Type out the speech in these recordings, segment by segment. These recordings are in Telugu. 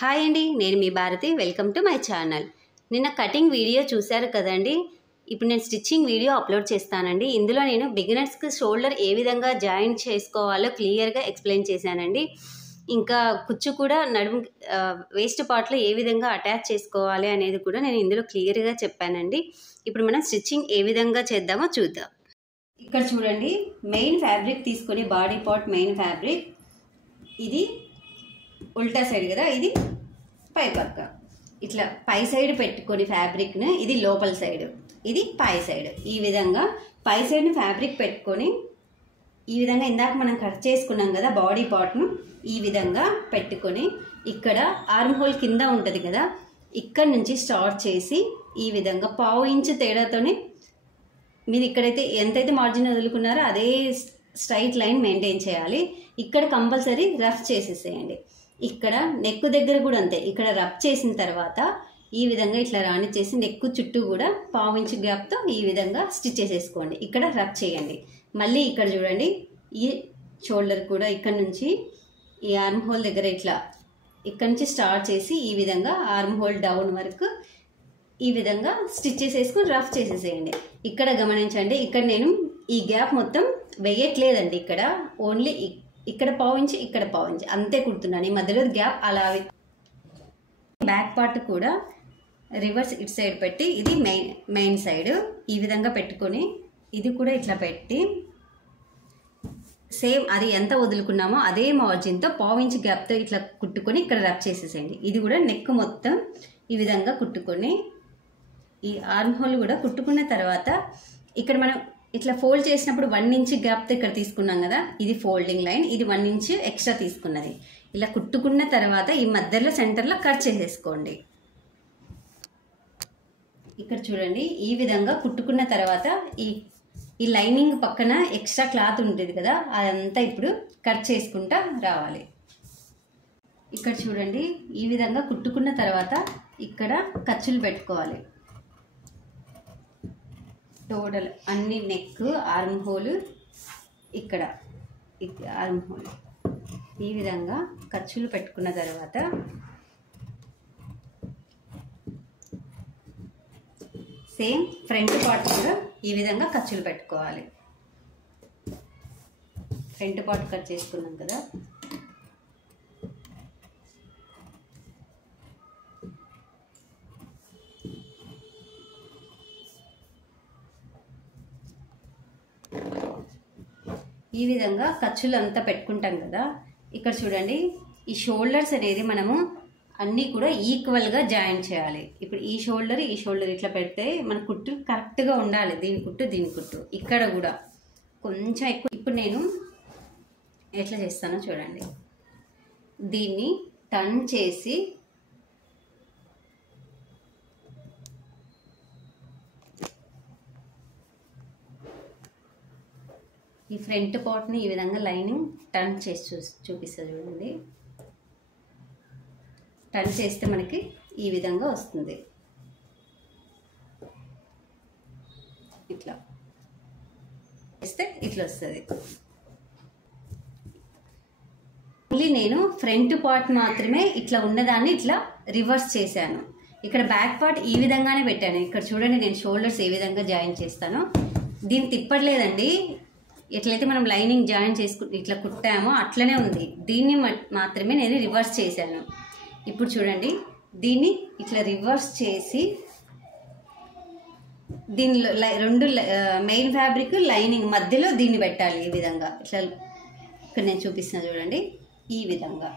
హాయ్ అండి, నేను మీ Bharati. Welcome to my channel. నిన్న కటింగ్ వీడియో చూశారు కదండి. ఇప్పుడు నేను స్టిచ్చింగ్ వీడియో అప్లోడ్ చేస్తానండి. ఇందులో నేను బిగినర్స్కి షోల్డర్ ఏ విధంగా జాయింట్ చేసుకోవాలో క్లియర్గా ఎక్స్ప్లెయిన్ చేశానండి. ఇంకా కుచ్చు కూడా నడుము వేస్ట్ పార్ట్లో ఏ విధంగా అటాచ్ చేసుకోవాలి అనేది కూడా నేను ఇందులో క్లియర్గా చెప్పానండి. ఇప్పుడు మనం స్టిచ్చింగ్ ఏ విధంగా చేద్దామో చూద్దాం. ఇక్కడ చూడండి, మెయిన్ ఫ్యాబ్రిక్ తీసుకొని బాడీ పార్ట్ మెయిన్ ఫ్యాబ్రిక్ ఇది ఉల్టా సైడ్ కదా, ఇది పై పక్క ఇట్లా పై సైడ్ పెట్టుకొని ఫ్యాబ్రిక్ను, ఇది లోపల సైడ్, ఇది పై సైడ్. ఈ విధంగా పై సైడ్ని ఫ్యాబ్రిక్ పెట్టుకొని ఈ విధంగా ఇందాక మనం కట్ చేసుకున్నాం కదా బాడీ పార్ట్ను, ఈ విధంగా పెట్టుకొని ఇక్కడ ఆర్మ్ హోల్ కింద ఉంటుంది కదా, ఇక్కడ నుంచి స్టార్ట్ చేసి ఈ విధంగా 1/2 ఇంచు తేడాతోనే మీరు ఇక్కడైతే ఎంతైతే మార్జిన్ వదులుకున్నారో అదే స్ట్రైట్ లైన్ మెయింటైన్ చేయాలి. ఇక్కడ కంపల్సరీ రఫ్ చేసేసేయండి. ఇక్కడ నెక్ దగ్గర కూడా అంతే, ఇక్కడ రఫ్ చేసిన తర్వాత ఈ విధంగా ఇట్లా రానిచ్చేసి నెక్ చుట్టూ కూడా 1/2 ఇంచు గ్యాప్తో ఈ విధంగా స్టిచ్ చేసేసుకోండి. ఇక్కడ రఫ్ చేయండి. మళ్ళీ ఇక్కడ చూడండి, ఈ షోల్డర్ కూడా ఇక్కడ నుంచి ఈ ఆర్మ్ హోల్ దగ్గర ఇట్లా ఇక్కడ నుంచి స్టార్ట్ చేసి ఈ విధంగా ఆర్మ్ హోల్ డౌన్ వరకు ఈ విధంగా స్టిచ్ చేసేసుకుని రఫ్ చేసేసేయండి. ఇక్కడ గమనించండి, ఇక్కడ నేను ఈ గ్యాప్ మొత్తం వేయట్లేదండి. ఇక్కడ ఓన్లీ ఇక్కడ 1/2 ఇంచు, ఇక్కడ 1/2 ఇంచు అంతే కుడుతున్నాను. ఈ మధ్యలో గ్యాప్ అలా. బ్యాక్ పార్ట్ కూడా రివర్స్ ఇటు సైడ్ పెట్టి, ఇది మెయిన్ సైడ్ ఈ విధంగా పెట్టుకొని ఇది కూడా ఇట్లా పెట్టి సేమ్ అది ఎంత వదులుకున్నామో అదే మార్జిన్తో 1/2 ఇంచు గ్యాప్తో ఇట్లా కుట్టుకొని ఇక్కడ రఫ్ చేసేసేయండి. ఇది కూడా నెక్ మొత్తం ఈ విధంగా కుట్టుకొని ఈ ఆర్మ్ హోల్ కూడా కుట్టుకున్న తర్వాత ఇక్కడ మనం ఇట్లా ఫోల్డ్ చేసినప్పుడు 1 ఇంచ్ గ్యాప్తో ఇక్కడ తీసుకున్నాం కదా, ఇది ఫోల్డింగ్ లైన్, ఇది 1 ఇంచ్ ఎక్స్ట్రా తీసుకున్నది. ఇలా కుట్టుకున్న తర్వాత ఈ మధ్యలో సెంటర్లో కట్ చేసేసుకోండి. ఇక్కడ చూడండి, ఈ విధంగా కుట్టుకున్న తర్వాత ఈ లైనింగ్ పక్కన ఎక్స్ట్రా క్లాత్ ఉంటుంది కదా, అదంతా ఇప్పుడు కట్ చేసుకుంటా రావాలి. ఇక్కడ చూడండి, ఈ విధంగా కుట్టుకున్న తర్వాత ఇక్కడ ఖర్చులు పెట్టుకోవాలి. టోటల్ అన్ని నెక్, ఆర్మ్ హోల్, ఇక్కడ ఆర్మ్ హోల్ ఈ విధంగా ఖర్చులు పెట్టుకున్న తర్వాత సేమ్ ఫ్రంట్ పార్ట్ కూడా ఈ విధంగా ఖర్చులు పెట్టుకోవాలి. ఫ్రంట్ పార్ట్ కట్ చేసుకున్నాం కదా, ఈ విధంగా ఖర్చులు అంతా పెట్టుకుంటాం కదా. ఇక్కడ చూడండి, ఈ షోల్డర్స్ అనేది మనము అన్నీ కూడా ఈక్వల్గా జాయిన్ చేయాలి. ఇప్పుడు ఈ షోల్డర్ ఇట్లా పెడితే మన కుట్టు కరెక్ట్గా ఉండాలి. దీని కుట్టు ఇక్కడ కూడా కొంచెం ఎక్కువ. ఇప్పుడు నేను ఎట్లా చేస్తానో చూడండి, దీన్ని టర్న్ చేసి ఈ ఫ్రంట్ పార్ట్ని ఈ విధంగా లైనింగ్ టర్న్ చేసి చూపిస్తా చూడండి. టర్న్ చేస్తే మనకి ఈ విధంగా వస్తుంది. ఇట్లా చేస్తే ఇట్లా వస్తుంది. మళ్ళీ నేను ఫ్రంట్ పార్ట్ మాత్రమే ఇట్లా ఉన్నదాన్ని ఇట్లా రివర్స్ చేశాను. ఇక్కడ బ్యాక్ పార్ట్ ఈ విధంగానే పెట్టాను. ఇక్కడ చూడండి, నేను షోల్డర్స్ ఏ విధంగా జాయిన్ చేస్తానో దీన్ని తిప్పట్లేదండి. ఎట్లయితే మనం లైనింగ్ జాయిన్ ఇట్లా కుట్టామో అట్లనే ఉంది. దీన్ని మాత్రమే నేను రివర్స్ చేశాను. ఇప్పుడు చూడండి, దీన్ని ఇట్లా రివర్స్ చేసి దీనిలో రెండు మెయిన్ ఫ్యాబ్రిక్ లైనింగ్ మధ్యలో దీన్ని పెట్టాలి. ఈ విధంగా ఇట్లా ఇక్కడ నేను చూపిస్తున్నా చూడండి, ఈ విధంగా.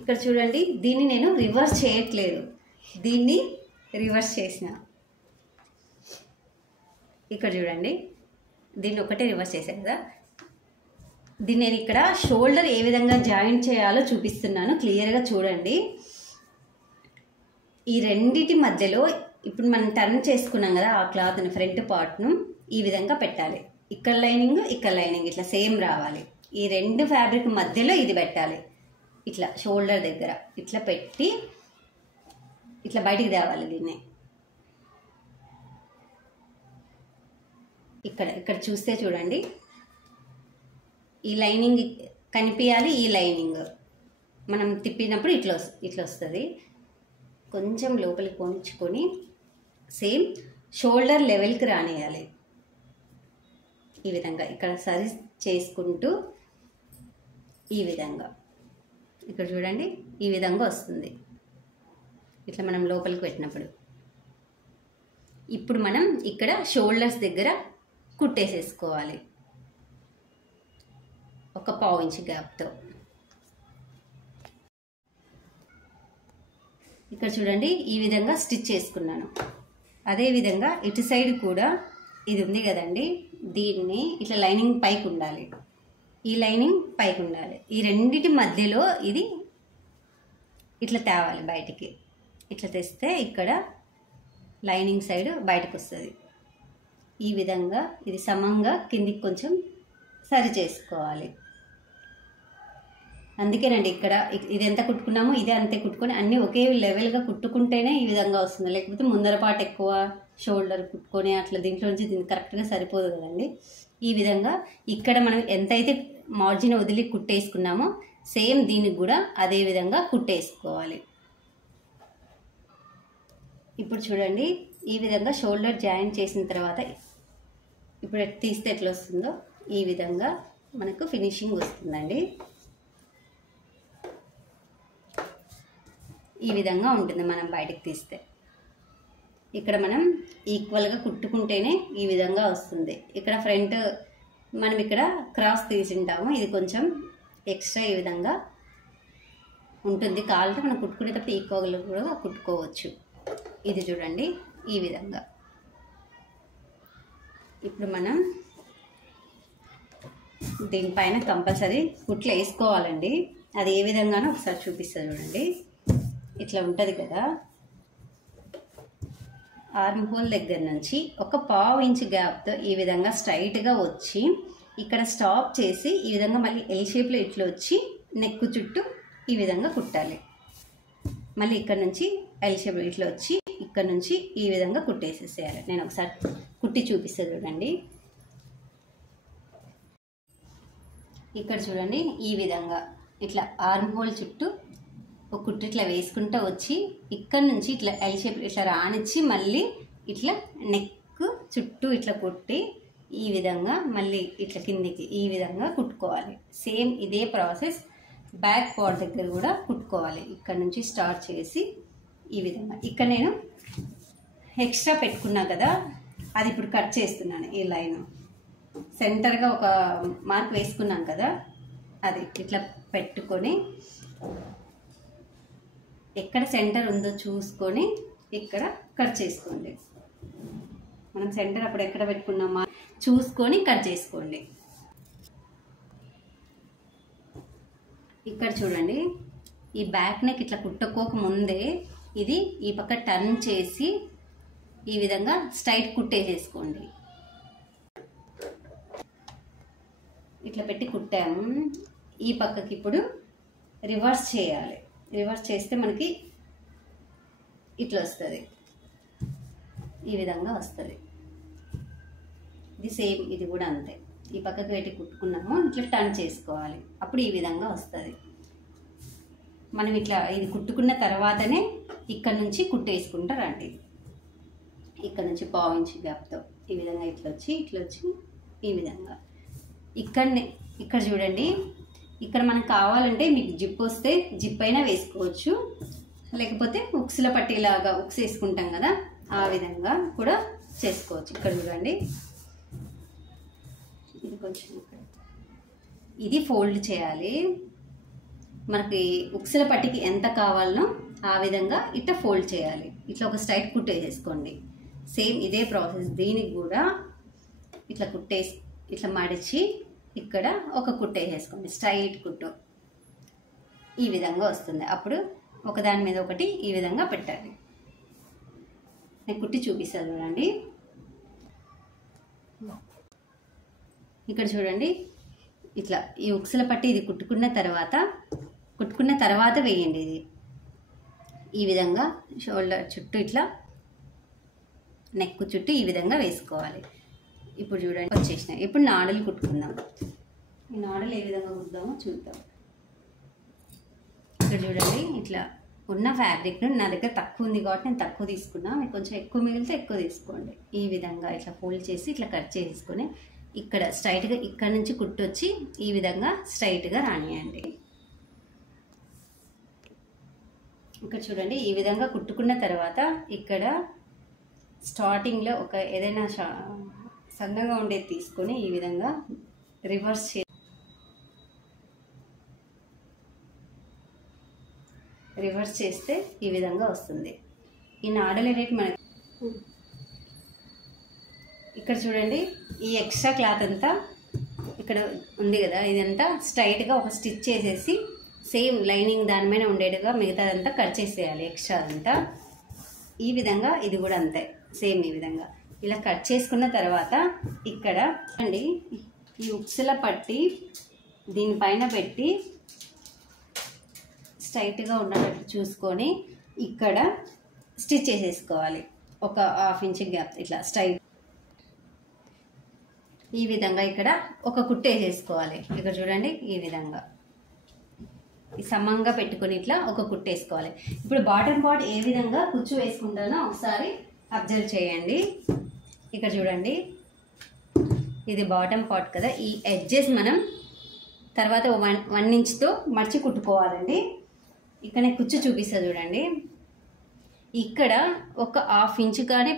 ఇక్కడ చూడండి, దీన్ని నేను రివర్స్ చేయట్లేదు, దీన్ని రివర్స్ చేసిన. ఇక్కడ చూడండి, దీన్ని ఒకటే రివర్స్ చేశాను కదా. దీన్ని నేను ఇక్కడ షోల్డర్ ఏ విధంగా జాయిన్ చేయాలో చూపిస్తున్నాను, క్లియర్గా చూడండి. ఈ రెండిటి మధ్యలో ఇప్పుడు మనం టర్న్ చేసుకున్నాం కదా, ఆ క్లాత్ని ఫ్రంట్ పార్ట్ను ఈ విధంగా పెట్టాలి. ఇక్కడ లైనింగ్ ఇట్లా సేమ్ రావాలి. ఈ రెండు ఫ్యాబ్రిక్ మధ్యలో ఇది పెట్టాలి. ఇట్లా షోల్డర్ దగ్గర ఇట్లా పెట్టి ఇట్లా బయటికి తేవాలి దీన్ని. ఇక్కడ చూస్తే చూడండి, ఈ లైనింగ్ కనిపించాలి, ఈ లైనింగ్ మనం తిప్పినప్పుడు ఇట్లా వస్తుంది. కొంచెం లోపలికి పొంచుకొని సేమ్ షోల్డర్ లెవెల్కి రానియాలి. ఈ విధంగా ఇక్కడ సరి చేసుకుంటూ ఈ విధంగా ఇక్కడ చూడండి ఈ విధంగా వస్తుంది. ఇట్లా మనం లోపలికి పెట్టినప్పుడు ఇప్పుడు మనం ఇక్కడ షోల్డర్స్ దగ్గర కుట్టేసేసుకోవాలి ఒక 1/2 ఇంచ్ గ్యాప్తో. ఇక్కడ చూడండి ఈ విధంగా స్టిచ్ చేసుకున్నాను. అదేవిధంగా ఇటు సైడ్ కూడా ఇది ఉంది కదండి, దీన్ని ఇట్లా లైనింగ్ పైకి ఉండాలి, ఈ లైనింగ్ పైకి ఉండాలి. ఈ రెండిటి మధ్యలో ఇది ఇట్లా తేవాలి బయటికి. ఇట్లా తెస్తే ఇక్కడ లైనింగ్ సైడ్ బయటకు వస్తుంది. ఈ విధంగా ఇది సమంగా కిందికి కొంచెం సరి చేసుకోవాలి. అందుకేనండి ఇక్కడ ఇది ఎంత కుట్టుకున్నామో ఇదే అంతే కుట్టుకొని అన్నీ ఒకే లెవెల్గా కుట్టుకుంటేనే ఈ విధంగా వస్తుంది. లేకపోతే ముందర పాటు ఎక్కువ షోల్డర్ కుట్టుకొని అట్లా దీంట్లో నుంచి దీనికి కరెక్ట్గా సరిపోదు కదండి. ఈ విధంగా ఇక్కడ మనం ఎంతైతే మార్జిన్ వదిలి కుట్టేసుకున్నామో సేమ్ దీనికి కూడా అదే విధంగా కుట్టేసుకోవాలి. ఇప్పుడు చూడండి ఈ విధంగా షోల్డర్ జాయిన్ చేసిన తర్వాత ఇప్పుడు తీస్తే ఎట్లా వస్తుందో ఈ విధంగా మనకు ఫినిషింగ్ వస్తుందండి. ఈ విధంగా ఉంటుంది మనం బయటకు తీస్తే. ఇక్కడ మనం ఈక్వల్గా కుట్టుకుంటేనే ఈ విధంగా వస్తుంది. ఇక్కడ ఫ్రంట్ మనం ఇక్కడ క్రాస్ తీసింటాము, ఇది కొంచెం ఎక్స్ట్రా ఈ విధంగా ఉంటుంది. కావాలంటే మనం కుట్టుకునేటప్పుడు ఈక్వల్గా కూడా కుట్టుకోవచ్చు. ఇది చూడండి ఈ విధంగా. ఇప్పుడు మనం దీనిపైన కంపల్సరీ కుట్లు వేసుకోవాలండి. అది ఏ విధంగానో ఒకసారి చూపిస్తుంది చూడండి. ఇట్లా ఉంటుంది కదా, ఆర్మ్ హోల్ దగ్గర నుంచి ఒక 1/2 ఇంచ్ గ్యాప్తో ఈ విధంగా స్ట్రైట్గా వచ్చి ఇక్కడ స్టాప్ చేసి ఈ విధంగా మళ్ళీ ఎల్ షేప్లో ఇట్లా వచ్చి నెక్ చుట్టూ ఈ విధంగా కుట్టాలి. మళ్ళీ ఇక్కడ నుంచి ఎల్ షేప్లో ఇట్లా వచ్చి ఇక్కడ నుంచి ఈ విధంగా కుట్టేసేసేయాలి. నేను ఒకసారి కుట్టి చూపిస్తాను చూడండి. ఇక్కడ చూడండి ఈ విధంగా ఇట్లా ఆర్మ్ హోల్ చుట్టూ ఒక కుట్టు ఇట్లా వేసుకుంటూ వచ్చి ఇక్కడ నుంచి ఇట్లా ఎల్ షేప్ ఇట్లా రానిచ్చి మళ్ళీ ఇట్లా నెక్ చుట్టూ ఇట్లా కుట్టి ఈ విధంగా మళ్ళీ ఇట్లా కిందికి ఈ విధంగా కుట్టుకోవాలి. సేమ్ ఇదే ప్రాసెస్ బ్యాక్ పార్ట్ దగ్గర కూడా కుట్టుకోవాలి. ఇక్కడ నుంచి స్టార్ట్ చేసి ఈ విధంగా. ఇక్కడ నేను ఎక్స్ట్రా పెట్టుకున్నా కదా, అది ఇప్పుడు కట్ చేస్తున్నాను. ఈ లైన్ సెంటర్గా ఒక మార్క్ వేసుకున్నాం కదా, అది ఇట్లా పెట్టుకొని ఎక్కడ సెంటర్ ఉందో చూసుకొని ఇక్కడ కట్ చేసుకోండి. మనం సెంటర్ అప్పుడు ఎక్కడ పెట్టుకున్నామా చూసుకొని కట్ చేసుకోండి. ఇక్కడ చూడండి ఈ బ్యాక్ నెక్ ఇట్లా కుట్టుకోక ముందే ఇది ఈ పక్క టర్న్ చేసి ఈ విధంగా స్ట్రైట్ కుట్టేసేసుకోండి. ఇట్లా పెట్టి కుట్టాము. ఈ పక్కకి ఇప్పుడు రివర్స్ చేయాలి. రివర్స్ చేస్తే మనకి ఇట్లా వస్తుంది, ఈ విధంగా వస్తుంది. ఇది సేమ్ ఇది కూడా అంతే. ఈ పక్కకి పెట్టి కుట్టుకున్నాము, ఇట్లా టర్న్ చేసుకోవాలి, అప్పుడు ఈ విధంగా వస్తుంది. మనం ఇట్లా ఇది కుట్టుకున్న తర్వాతనే ఇక్కడ నుంచి కుట్టేసుకుంటా రండి. ఇక్కడ నుంచి 1/2 ఇంచ్ గ్యాప్తో ఈ విధంగా ఇట్లా వచ్చి ఈ విధంగా ఇక్కడ చూడండి. ఇక్కడ మనకు కావాలంటే మీకు జిప్ వస్తే జిప్ అయినా వేసుకోవచ్చు, లేకపోతే ఉక్సుల పట్టీలాగా ఉక్స్ వేసుకుంటాం కదా ఆ విధంగా కూడా చేసుకోవచ్చు. ఇక్కడ చూడండి ఇది కొంచెం ఇది ఫోల్డ్ చేయాలి. మనకి ఉక్సుల పట్టికి ఎంత కావాలనో ఆ విధంగా ఇట్లా ఫోల్డ్ చేయాలి. ఇట్లా ఒక స్ట్రైట్ కుట్టేసేసుకోండి. సేమ్ ఇదే ప్రాసెస్ దీనికి కూడా ఇట్లా కుట్టేసి ఇట్లా మడిచి ఇక్కడ ఒక కుట్టు వేసేసుకోండి, స్ట్రైట్ కుట్టు ఈ విధంగా వస్తుంది. అప్పుడు ఒకదాని మీద ఒకటి ఈ విధంగా పెట్టాలి. నేను కుట్టి చూపిస్తాను చూడండి. ఇక్కడ చూడండి ఇట్లా ఈ ఉక్సుల పట్టి ఇది కుట్టుకున్న తర్వాత వేయండి. ఇది ఈ విధంగా షోల్డర్ చుట్టూ ఇట్లా నెక్ చుట్టూ ఈ విధంగా వేసుకోవాలి. ఇప్పుడు చూడండి వచ్చేసినాయి. ఇప్పుడు నాడలు కుట్టుకుందాం. ఈ నాడలు ఏ విధంగా కుడదామో చూద్దాం. చూడండి ఇట్లా ఉన్న ఫ్యాబ్రిక్ను నా దగ్గర తక్కువ ఉంది కాబట్టి నేను తక్కువ తీసుకున్నా, మీకు కొంచెం ఎక్కువ మిగిలితే ఎక్కువ తీసుకోండి. ఈ విధంగా ఇట్లా ఫోల్డ్ చేసి ఇట్లా కట్ చేసుకొని ఇక్కడ స్ట్రైట్గా ఇక్కడ నుంచి కుట్టొచ్చి ఈ విధంగా స్ట్రైట్గా రానియండి. ఇక్కడ చూడండి ఈ విధంగా కుట్టుకున్న తర్వాత ఇక్కడ స్టార్టింగ్లో ఒక ఏదైనా సన్నగా ఉండేది తీసుకొని ఈ విధంగా రివర్స్ చేస్తే ఈ విధంగా వస్తుంది. ఈ నాడలు అనేవి మనకి ఇక్కడ చూడండి ఈ ఎక్స్ట్రా క్లాత్ అంతా ఇక్కడ ఉంది కదా, ఇదంతా స్ట్రైట్గా ఒక స్టిచ్ చేసేసి సేమ్ లైనింగ్ దాని మీద ఉండేట్టుగా మిగతాదంతా కట్ చేసేయాలి ఎక్స్ట్రా అంతా. ఈ విధంగా ఇది కూడా అంతే సేమ్ ఈ విధంగా ఇలా కట్ చేసుకున్న తర్వాత ఇక్కడ అండి ఈ ఉక్సుల పట్టి దీనిపైన పెట్టి స్ట్రైట్గా ఉన్నట్టు చూసుకొని ఇక్కడ స్టిచ్ చేసేసుకోవాలి. ఒక 1/2 ఇంచ్ గ్యాప్ ఇట్లా స్ట్రైట్ ఈ విధంగా ఇక్కడ ఒక కుట్టు వేసేసుకోవాలి. ఇక్కడ చూడండి ఈ విధంగా సమంగా పెట్టుకొని ఇట్లా ఒక కుట్టు వేసుకోవాలి. ఇప్పుడు బాటమ్ పార్ట్ ఏ విధంగా కుచ్చు వేసుకుంటానో ఒకసారి అబ్జర్వ్ చేయండి. ఇక్కడ చూడండి ఇది బాటమ్ పార్ట్ కదా, ఈ ఎడ్జెస్ మనం తర్వాత 1 ఇంచ్తో మర్చి కుట్టుకోవాలండి. ఇక్కడ నేను కుచ్చు చూపిస్తా చూడండి. ఇక్కడ ఒక 1/2 ఇంచ్ కానీ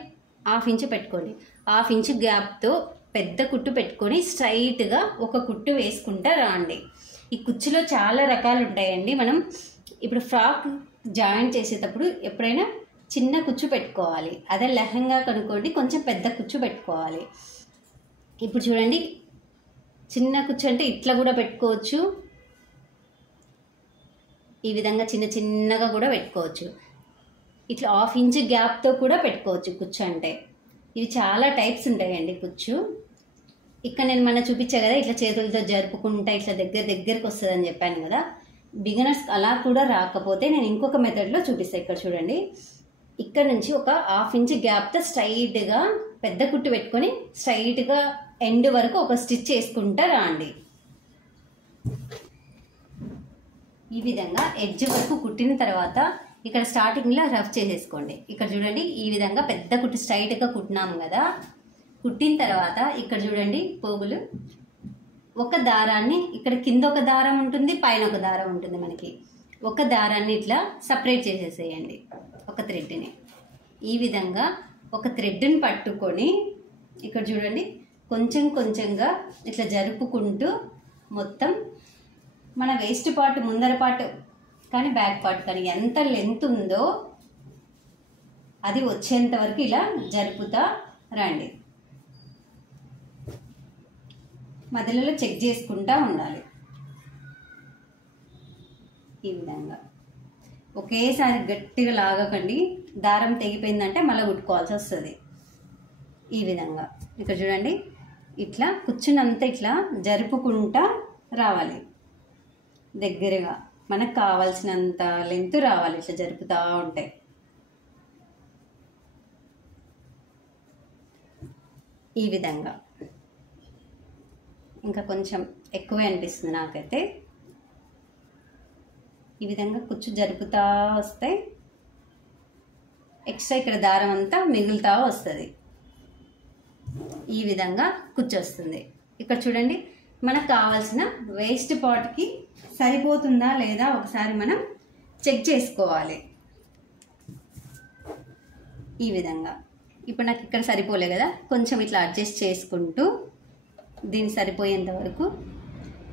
1/2 ఇంచ్ పెట్టుకోండి. 1/2 ఇంచ్ గ్యాప్తో పెద్ద కుట్టు పెట్టుకొని స్ట్రైట్గా ఒక కుట్టు వేసుకుంటా రాండి. ఈ కుచ్చులో చాలా రకాలు ఉంటాయండి. మనం ఇప్పుడు ఫ్రాక్ జాయిన్ చేసేటప్పుడు ఎప్పుడైనా చిన్న కుచ్చు పెట్టుకోవాలి, అదే లెహంగా కనుక్కోండి కొంచెం పెద్ద కుచ్చు పెట్టుకోవాలి. ఇప్పుడు చూడండి చిన్న కుచ్చు అంటే ఇట్లా కూడా పెట్టుకోవచ్చు, ఈ విధంగా చిన్న చిన్నగా కూడా పెట్టుకోవచ్చు, ఇట్లా 1/2 ఇంచ్ గ్యాప్తో కూడా పెట్టుకోవచ్చు కుచ్చు. అంటే ఇవి చాలా టైప్స్ ఉంటాయండి కుచ్చు. ఇక్కడ నేను మన చూపించా కదా ఇట్లా చేతులతో జరుపుకుంటా ఇట్లా దగ్గరికి వస్తుంది అని చెప్పాను కదా. బిగినర్స్ అలా కూడా రాకపోతే నేను ఇంకొక మెథడ్లో చూపిస్తాను. ఇక్కడ చూడండి ఇక్కడ నుంచి ఒక 1/2 ఇంచ్ గ్యాప్తో స్ట్రైట్గా పెద్ద కుట్టు పెట్టుకొని స్ట్రైట్గా ఎండ్ వరకు ఒక స్టిచ్ చేసుకుంటా రాండి. ఈ విధంగా ఎడ్జ్ వరకు కుట్టిన తర్వాత ఇక్కడ స్టార్టింగ్లో రఫ్ చేసేసుకోండి. ఇక్కడ చూడండి ఈ విధంగా పెద్ద కుట్టు స్ట్రైట్గా కుట్టినాము కదా. కుట్టిన తర్వాత ఇక్కడ చూడండి పోగులు ఒక దారాన్ని ఇక్కడ కింద ఒక దారం ఉంటుంది, పైన ఒక దారం ఉంటుంది. మనకి ఒక దారాన్ని ఇట్లా సపరేట్ చేసేసేయండి ఒక థ్రెడ్ని. ఈ విధంగా ఒక థ్రెడ్ని పట్టుకొని ఇక్కడ చూడండి కొంచెం కొంచెంగా ఇట్లా జరుపుకుంటూ మొత్తం మన వేస్ట్ పార్ట్ ముందర పార్ట్ కానీ బ్యాక్ పార్ట్ కానీ ఎంత లెంత్ ఉందో అది వచ్చేంత వరకు ఇలా జరుపుతా రండి. మధ్యలో చెక్ చేసుకుంటా ఉండాలి. ఈ విధంగా ఒకేసారి గట్టిగా లాగకండి, దారం తెగిపోయిందంటే మళ్ళీ కుట్టుకోవాల్సి వస్తుంది. ఈ విధంగా ఇక్కడ చూడండి ఇట్లా కూర్చున్నంత ఇట్లా జరుపుకుంటా రావాలి. దగ్గరగా మనకు కావాల్సినంత లెంత్ రావాలి. ఇట్లా జరుపుతూ ఉంటాయి. ఈ విధంగా ఇంకా కొంచెం ఎక్కువే అనిపిస్తుంది నాకైతే. ఈ విధంగా కుచ్చు జరుపుతూ వస్తే ఎక్స్ట్రా ఇక్కడ దారం అంతా మిగులుతూ వస్తుంది. ఈ విధంగా కుచ్చు వస్తుంది. ఇక్కడ చూడండి మనకు కావాల్సిన వేస్ట్ పార్ట్కి సరిపోతుందా లేదా ఒకసారి మనం చెక్ చేసుకోవాలి. ఈ విధంగా ఇప్పుడు నాకు ఇక్కడ సరిపోలే కదా, కొంచెం ఇట్లా అడ్జస్ట్ చేసుకుంటూ దీన్ని సరిపోయేంత వరకు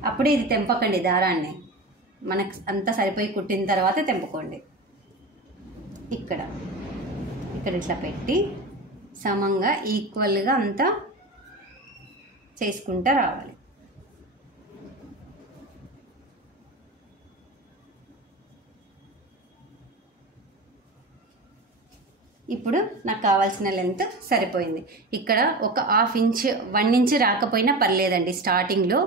అప్పుడే ఇది తెంపకండి దారాన్ని, మనకు అంతా సరిపోయి కుట్టిన తర్వాత తెంపుకోండి. ఇక్కడ ఇట్లా పెట్టి సమంగా ఈక్వల్గా అంతా చేసుకుంటూ రావాలి. ఇప్పుడు నాకు కావాల్సిన లెంత్ సరిపోయింది. ఇక్కడ ఒక 1/2 ఇంచ్ 1 ఇంచ్ రాకపోయినా పర్లేదండి స్టార్టింగ్లో,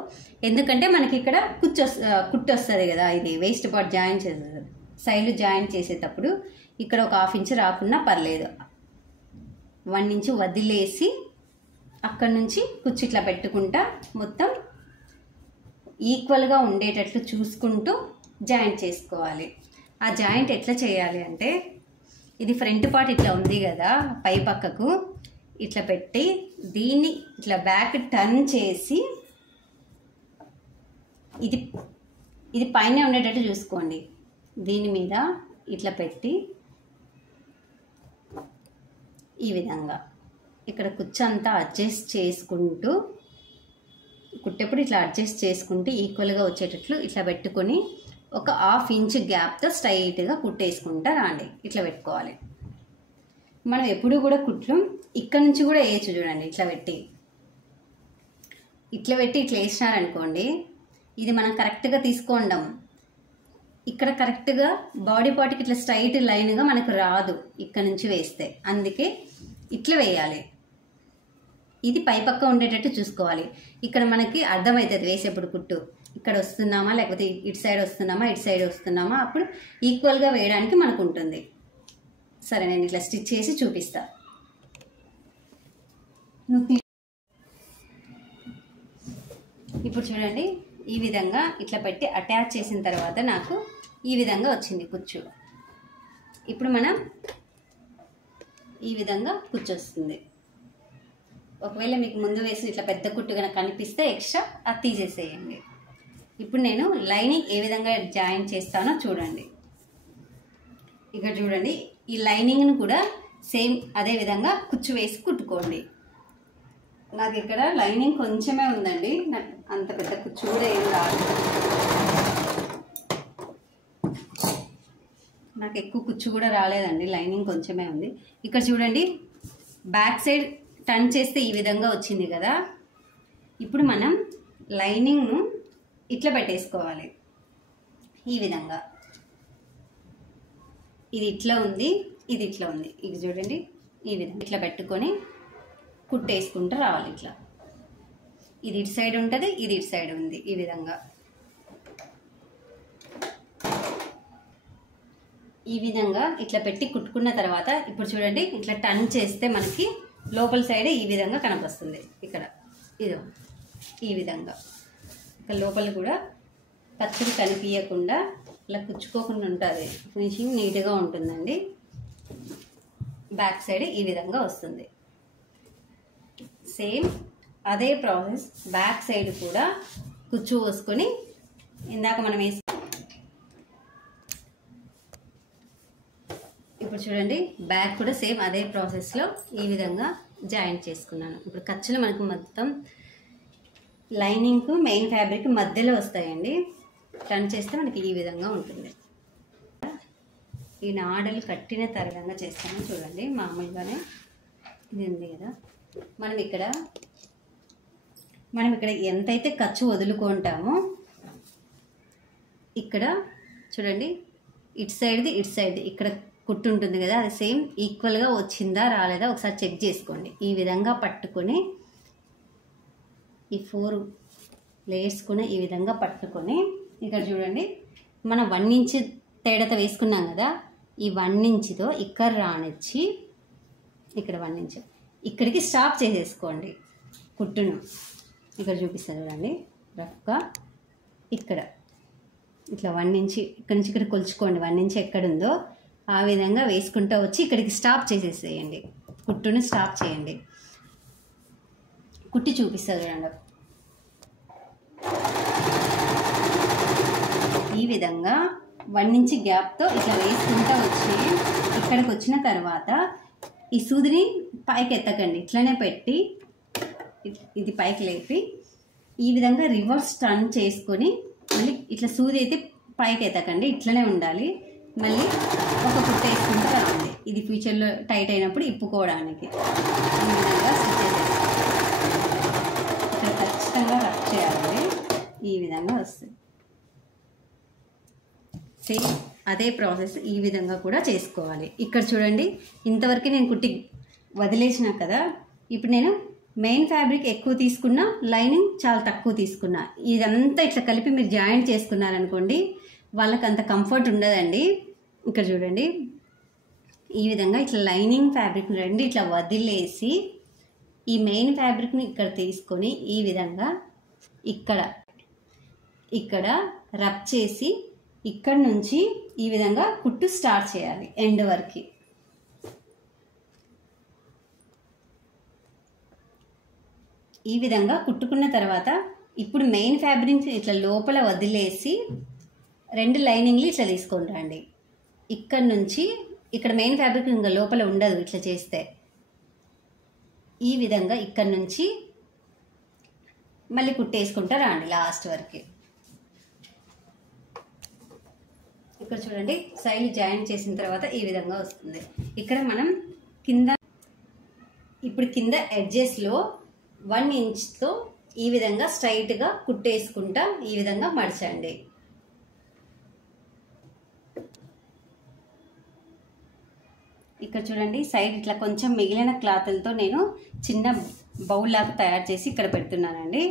ఎందుకంటే మనకి ఇక్కడ కుట్టు వస్తుంది కదా, ఇది వేస్ట్ పార్ట్ జాయిన్ చేసేది సైడ్ జాయిన్ చేసేటప్పుడు ఇక్కడ ఒక 1/2 ఇంచ్ రాకున్నా పర్లేదు. 1 ఇంచ్ వదిలేసి అక్కడ నుంచి కుచ్చు ఇట్లా పెట్టుకుంటా మొత్తం ఈక్వల్గా ఉండేటట్లు చూసుకుంటూ జాయింట్ చేసుకోవాలి. ఆ జాయింట్ ఎట్లా చేయాలి అంటే, ఇది ఫ్రంట్ పార్ట్ ఇట్లా ఉంది కదా పై పక్కకు, ఇట్లా పెట్టి దీన్ని ఇట్లా బ్యాక్ టర్న్ చేసి ఇది పైన ఉండేటట్టు చూసుకోండి. దీని మీద ఇట్లా పెట్టి ఈ విధంగా ఇక్కడ కుచ్చంతా అడ్జస్ట్ చేసుకుంటూ, కుట్టేప్పుడు ఇట్లా అడ్జస్ట్ చేసుకుంటూ ఈక్వల్గా వచ్చేటట్లు ఇట్లా పెట్టుకొని ఒక 1/2 ఇంచ్ గ్యాప్తో స్ట్రైట్గా కుట్టేసుకుంటా రాండి. ఇట్లా పెట్టుకోవాలి. మనం ఎప్పుడు కూడా కుట్లు ఇక్కడ నుంచి కూడా వేయచ్చు. చూడండి, ఇట్లా పెట్టి ఇట్లా వేసినారనుకోండి, ఇది మనం కరెక్ట్గా తీసుకోండాం. ఇక్కడ కరెక్ట్గా బాడీ పార్ట్కి ఇట్లా స్ట్రైట్ లైన్గా మనకు రాదు ఇక్కడ నుంచి వేస్తే. అందుకే ఇట్లా వేయాలి. ఇది పై పక్క ఉండేటట్టు చూసుకోవాలి. ఇక్కడ మనకి అర్థమవుతుంది వేసేప్పుడు కుట్టు ఇక్కడ వస్తున్నామా లేకపోతే ఇటు సైడ్ వస్తున్నామా, అప్పుడు ఈక్వల్గా వేయడానికి మనకు ఉంటుంది. సరే, నేను ఇట్లా స్టిచ్ చేసి చూపిస్తా. ఇప్పుడు చూడండి, ఈ విధంగా ఇట్లా పెట్టి అటాచ్ చేసిన తర్వాత నాకు ఈ విధంగా వచ్చింది కుచ్చు. ఇప్పుడు మనం ఈ విధంగా కుచ్చు వస్తుంది. ఒకవేళ మీకు ముందు వేసి ఇట్లా పెద్ద కుట్టు కనుక కనిపిస్తే ఎక్స్ట్రా అది తీసేసేయండి. ఇప్పుడు నేను లైనింగ్ ఏ విధంగా జాయిన్ చేస్తానో చూడండి. ఇక్కడ చూడండి, ఈ లైనింగ్ను కూడా సేమ్ అదే విధంగా కుచ్చు వేసి కుట్టుకోండి. నాకు ఇక్కడ లైనింగ్ కొంచెమే ఉందండి, నాకు అంత పెద్ద కుచ్చు కూడా ఏం రాదు. నాకు ఎక్కువ కుచ్చు కూడా రాలేదండి, లైనింగ్ కొంచెమే ఉంది. ఇక్కడ చూడండి, బ్యాక్ సైడ్ టర్న్ చేస్తే ఈ విధంగా వచ్చింది కదా. ఇప్పుడు మనం లైనింగ్ను ఇట్లా పెట్టేసుకోవాలి. ఈ విధంగా ఇది ఇట్లా ఉంది, ఇది ఇట్లా ఉంది. ఇది చూడండి, ఈ విధంగా ఇట్లా పెట్టుకొని కుట్టేసుకుంటూ రావాలి. ఇట్లా ఇది ఇటు సైడ్ ఉంటుంది, ఇది ఇటు సైడ్ ఉంది. ఈ విధంగా ఇట్లా పెట్టి కుట్టుకున్న తర్వాత ఇప్పుడు చూడండి, ఇట్లా టర్న్ చేస్తే మనకి లోపల సైడ్ ఈ విధంగా కనిపిస్తుంది. ఇక్కడ ఇదో ఈ విధంగా ఇక్కడ లోపల కూడా ఖర్చులు కనిపించకుండా ఇలా కుచ్చుకోకుండా ఉంటుంది. ఫినిషింగ్ నీట్గా ఉంటుందండి. బ్యాక్ సైడ్ ఈ విధంగా వస్తుంది. సేమ్ అదే ప్రాసెస్ బ్యాక్ సైడ్ కూడా కుచ్చు పోసుకొని ఇందాక మనం ఇప్పుడు చూడండి, బ్యాక్ కూడా సేమ్ అదే ప్రాసెస్లో ఈ విధంగా జాయింట్ చేసుకున్నాను. ఇప్పుడు ఖర్చులు మనకు మొత్తం లైనింగ్కు మెయిన్ ఫ్యాబ్రిక్ మధ్యలో వస్తాయండి. టర్న్ చేస్తే మనకి ఈ విధంగా ఉంటుంది. ఈ నాడలు కట్టిన తరగంగా చేస్తాను చూడండి. మామూలుగానే ఇది ఉంది కదా, మనం ఇక్కడ ఎంతైతే ఖర్చు వదులుకుంటామో ఇక్కడ చూడండి, ఇటు సైడ్ది ఇక్కడ కుట్టు ఉంటుంది కదా, అది సేమ్ ఈక్వల్గా వచ్చిందా రాలేదా ఒకసారి చెక్ చేసుకోండి. ఈ విధంగా పట్టుకొని ఈ 4 లేయర్స్ కూడా ఈ విధంగా పట్టుకొని ఇక్కడ చూడండి, మనం 1 ఇంచ్ తేడాతో వేసుకున్నాం కదా, ఈ 1 ఇంచ్తో ఇక్కడ రానిచ్చి ఇక్కడ 1 ఇంచ్ ఇక్కడికి స్టాప్ చేసేసుకోండి కుట్టును. ఇక్కడ చూపిస్తాను చూడండి, రఫ్గా ఇక్కడ ఇట్లా 1 ఇంచ్ ఇక్కడ నుంచి ఇక్కడ కొలుచుకోండి. 1 ఇంచ్ ఎక్కడుందో ఆ విధంగా వేసుకుంటూ వచ్చి ఇక్కడికి స్టాప్ చేసేసేయండి. కుట్టును స్టాప్ చేయండి. కుట్టి చూపిస్తారు చూడండి. ఈ విధంగా 1 ఇంచ్ గ్యాప్తో ఇట్లా వేసుకుంటూ వచ్చి ఇక్కడికి వచ్చిన తర్వాత ఈ సూదిని పైకి ఎత్తకండి, ఇట్లనే పెట్టి ఇది పైకి లేపి ఈ విధంగా రివర్స్ టర్న్ చేసుకొని మళ్ళీ ఇట్లా సూది అయితే పైకి ఎత్తకండి, ఇట్లనే ఉండాలి. మళ్ళీ ఒక కుట్ట వేసుకుంటూ రావాలి. ఇది ఫ్యూచర్లో టైట్ అయినప్పుడు ఇప్పుకోవడానికి ఈ విధంగా స్టిచ్ చేసేస్తాం. ఇక్కడ ఖచ్చితంగా రఫ్ చేయాలి. ఈ విధంగా వస్తుంది. సేమ్ అదే ప్రాసెస్ ఈ విధంగా కూడా చేసుకోవాలి. ఇక్కడ చూడండి, ఇంతవరకు నేను కుట్టి వదిలేసిన కదా. ఇప్పుడు నేను మెయిన్ ఫ్యాబ్రిక్ ఎక్కువ తీసుకున్నా, లైనింగ్ చాలా తక్కువ తీసుకున్నా. ఇదంతా ఇట్లా కలిపి మీరు జాయింట్ చేసుకున్నారనుకోండి, వాళ్ళకి అంత కంఫర్ట్ ఉండదండి. ఇక్కడ చూడండి, ఈ విధంగా ఇట్లా లైనింగ్ ఫ్యాబ్రిక్ రెండు ఇట్లా వదిలేసి ఈ మెయిన్ ఫ్యాబ్రిక్ని ఇక్కడ తీసుకొని ఈ విధంగా ఇక్కడ రబ్ చేసి ఇక్కడ నుంచి ఈ విధంగా కుట్టు స్టార్ట్ చేయాలి ఎండ్ వరకు. ఈ విధంగా కుట్టుకున్న తర్వాత ఇప్పుడు మెయిన్ ఫ్యాబ్రిక్ ఇట్లా లోపల వదిలేసి 2 లైనింగ్లు ఇట్లా తీసుకొని రండి. ఇక్కడ నుంచి ఇక్కడ మెయిన్ ఫ్యాబ్రిక్ ఇంకా లోపల ఉండదు ఇట్లా చేస్తే. ఈ విధంగా ఇక్కడ నుంచి మళ్ళీ కుట్టేసుకుంటా రండి లాస్ట్ వరకు. ఇక్కడ చూడండి సైడ్ జాయింట్ చేసిన తర్వాత ఈ విధంగా వస్తుంది. ఇక్కడ మనం కింద ఎడ్జెస్లో 1 ఇంచ్తో ఈ విధంగా స్ట్రైట్గా కుట్టేసుకుంటా ఈ విధంగా మడచండి. ఇక్కడ చూడండి సైడ్ ఇట్లా కొంచెం మిగిలిన క్లాతులతో నేను చిన్న బౌల్ లాగా తయారు చేసి ఇక్కడ పెడుతున్నానండి.